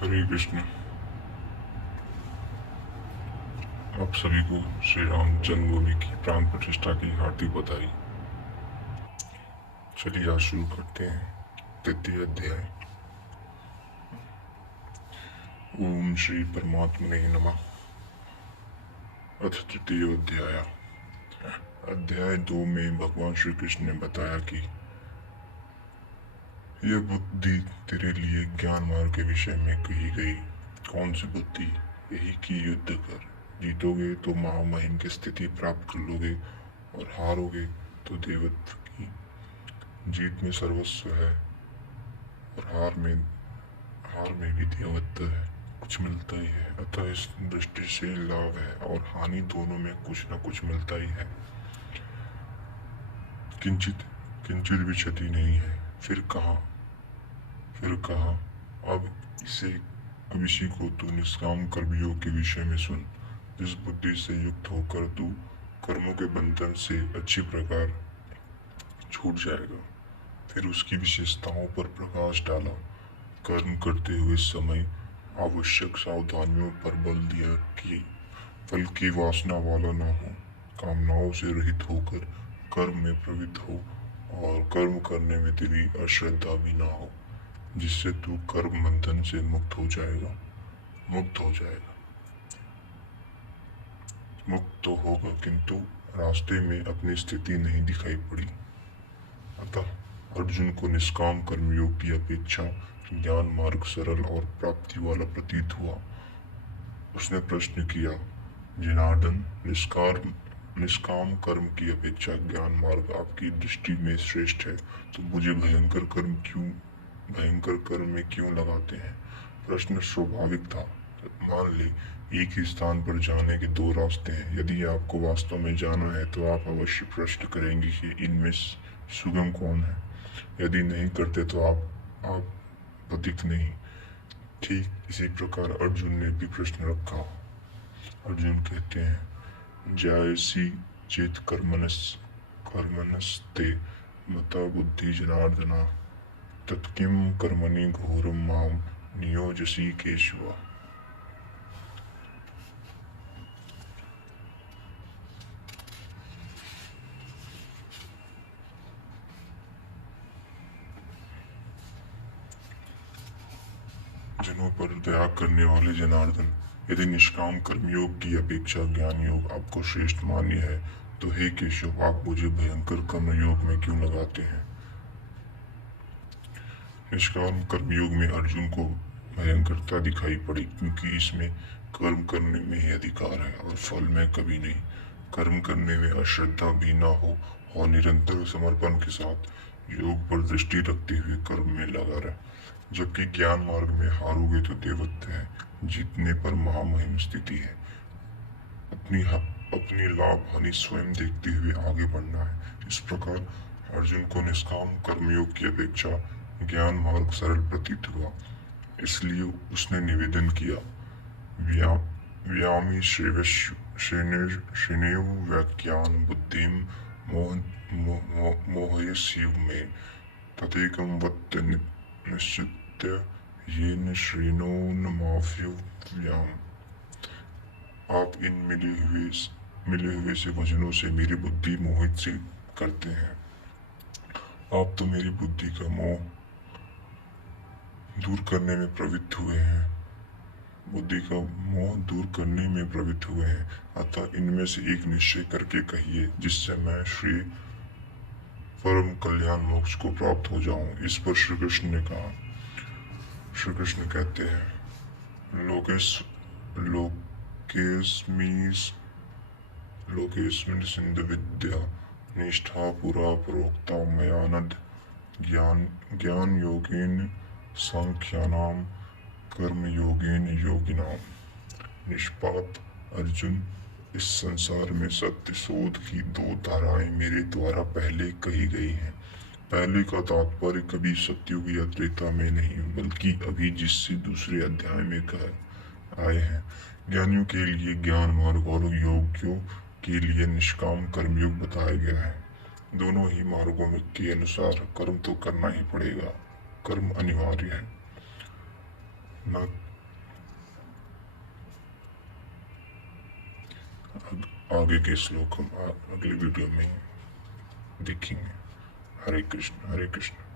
हरे कृष्ण। आप सभी को श्री राम जन्मभूमि की प्राण प्रतिष्ठा की हार्दिक बधाई। चलिए आज शुरू करते हैं 3 अध्याय। ओम श्री परमात्मने नमः। अथ 3 अध्याय। अध्याय 2 में भगवान श्री कृष्ण ने बताया कि यह बुद्धि तेरे लिए ज्ञान मार्ग के विषय में कही गई। कौन सी बुद्धि? यही कि युद्ध कर, जीतोगे तो महामहिम की स्थिति प्राप्त कर लोगे और हारोगे तो देवत्व की। जीत में सर्वस्व है और हार में भी देवत्व है। कुछ मिलता ही है, अतः इस दृष्टि से लाभ है और हानि दोनों में कुछ न कुछ मिलता ही है। किंचित किंचित भी क्षति नहीं है। फिर कहा अब इसी को तू निष्काम कर्मयोग के विषय में सुन। जिस बुद्धि से युक्त होकर तू कर्मों के बंधन से अच्छी प्रकार छूट जाएगा। फिर उसकी विशेषताओं पर प्रकाश डाला। कर्म करते हुए समय आवश्यक सावधानियों पर बल दिया कि फल की वासना वाला न हो, कामनाओं से रहित होकर कर्म में प्रवृत्त हो और कर्म करने में तेरी अश्रद्धा भी न हो, जिससे तू कर्म बंधन से मुक्त हो जाएगा। मुक्त तो होगा, किंतु रास्ते में अपनी स्थिति नहीं दिखाई पड़ी। अतः अर्जुन को निष्काम कर्मयोग की अपेक्षा ज्ञान मार्ग सरल और प्राप्ति वाला प्रतीत हुआ। उसने प्रश्न किया, जनार्दन, निष्काम कर्म की अपेक्षा ज्ञान मार्ग आपकी दृष्टि में श्रेष्ठ है, तो मुझे भयंकर कर्म में क्यों लगाते हैं? प्रश्न स्वाभाविक था। मान ले एक ही स्थान पर जाने के 2 रास्ते हैं। यदि आपको वास्तव में जाना है तो आप अवश्य प्रश्न करेंगे कि इनमें सुगम कौन है। यदि नहीं करते तो आप पथिक नहीं। ठीक इसी प्रकार अर्जुन ने भी प्रश्न रखा। अर्जुन कहते हैं, जायसी चेत कर्मणस्ते मता बुद्धि जनार्दना, तत्किम कर्मणि घोरम माम नियोजसी केशव। जनों पर दया करने वाले जनार्दन, यदि निष्काम कर्मयोग की अपेक्षा ज्ञान योग आपको श्रेष्ठ मान्य है, तो हे केशव, आप मुझे भयंकर कर्मयोग में क्यों लगाते हैं? निष्काम कर्मयोग में अर्जुन को भयंकरता दिखाई पड़ी, क्योंकि इसमें कर्म करने में ही अधिकार है और फल में कभी नहीं। कर्म करने में अश्रद्धा भी न हो और निरंतर समर्पण के साथ योग पर दृष्टि रखते हुए कर्म में लगा रहे। जबकि ज्ञान मार्ग में हारोगे तो देवत्व है, जीतने पर महामहिम स्थिति है। अपनी लाभ हानि स्वयं देखते हुए आगे बढ़ना है। इस प्रकार अर्जुन को निष्काम कर्मयोग की अपेक्षा ज्ञान मार्ग सरल प्रतीत हुआ। इसलिए उसने निवेदन किया, व्यामी श्रेणेव व्याख्यान बुद्धिम मोहयसीव में तथेकम वत्त निश्चित्य येन श्रेणो न माफिव्याम। आप इन मिले हुए से वचनों से मेरी बुद्धि मोहित से करते हैं। आप तो मेरी बुद्धि का मोह दूर करने में प्रवृत्त हुए हैं। अतः इनमें से एक निश्चय करके कहिए, जिससे मैं श्री परम कल्याण मोक्ष को प्राप्त हो जाऊं। इस पर श्री कृष्ण ने कहा। श्री कृष्ण कहते हैं, लोकेस्मिन् सिंधु विद्या निष्ठा पुरा प्रोक्ता मया नद, ज्ञान योगेन सांख्यानाम कर्म योगेन योगिनाम। निष्पाप अर्जुन, इस संसार में सत्य शोध की 2 धाराएं मेरे द्वारा पहले कही गई हैं। पहले का तात्पर्य कभी सतयुग या त्रेता में नहीं, बल्कि अभी जिससे दूसरे अध्याय में आए हैं। ज्ञानियों के लिए ज्ञान मार्ग और योगियों के लिए निष्काम कर्मयोग बताया गया है। दोनों ही मार्गों के अनुसार कर्म तो करना ही पड़ेगा। कर्म अनिवार्य है। आगे के श्लोक हम अगले वीडियो में देखेंगे। हरे कृष्ण हरे कृष्ण।